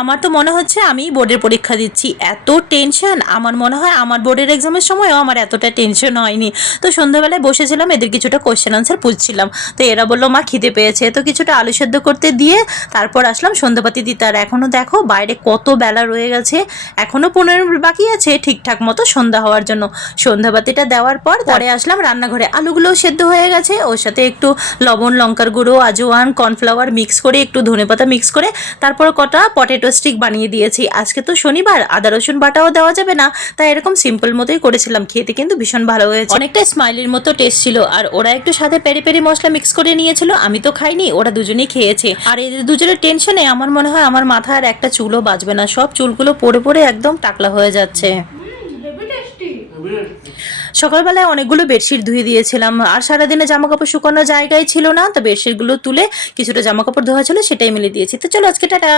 আমার তো মনে হচ্ছে আমি বোর্ডের পরীক্ষা দিচ্ছি, এত টেনশন। আমার মনে হয় আমার বোর্ডের এক্সামের সময়ও আমার এতটা টেনশন হয়নি। তো সন্ধ্যাবেলায় বসেছিলাম, এদের কিছুটা কোশ্চেন আনসার পুছছিলাম। তো এরা বললো মা খিদে পেয়েছে, তো কিছুটা আলু সেদ্ধ করতে দিয়ে তারপর আসলাম সন্ধ্যাবাতি দিতে। আর এখনও দেখো বাইরে কত বেলা রয়ে গেছে, এখনও 15 মিনিট বাকি আছে ঠিকঠাক মতো সন্ধ্যা হওয়ার জন্য। সন্ধ্যাবাতিটা দেওয়ার পর পরে আসলাম রান্নাঘরে, আলুগুলোও সেদ্ধ হয়ে গেছে, ওর সাথে একটু লবণ, লঙ্কার গুঁড়ো, আজওয়ান, কর্নফ্লাওয়ার মিক্স করে, একটু ধনেপাতা মিক্স করে তারপর কটা পটেটো স্টিক বানিয়ে দিয়েছি। আজকে তো শনিবার, আদা রসুন বাটাও দেওয়া যাবে না, তাই এরকম সিম্পল মতোই করেছিলাম। খেতে কিন্তু ভীষণ ভালো হয়েছে, অনেকটা স্মাইলির মতো টেস্ট ছিল। আর ওরা একটু সাথে পেরি পেরি মশলা মিক্স করে নিয়েছিল, আমি তো খাইনি, ওরা দুজনেই খেয়েছে। আর এদের দুজনের টেনশনে আমার মনে হয় আমার মাথায় আর একটা চুলও বাজবে না, সব চুলগুলো পড়ে পড়ে একদম টাকলা হয়ে যাচ্ছে। সকালবেলায় অনেকগুলো বেডশিট ধুয়ে দিয়েছিলাম, আর সারাদিনে জামা কাপড় শুকানোর জায়গায় ছিল না, তো বেডশিটগুলো তুলে কিছুটা জামা কাপড় ধোয়া ছিল সেটাই মেলে দিয়েছি। তো চলো আজকে টাটা।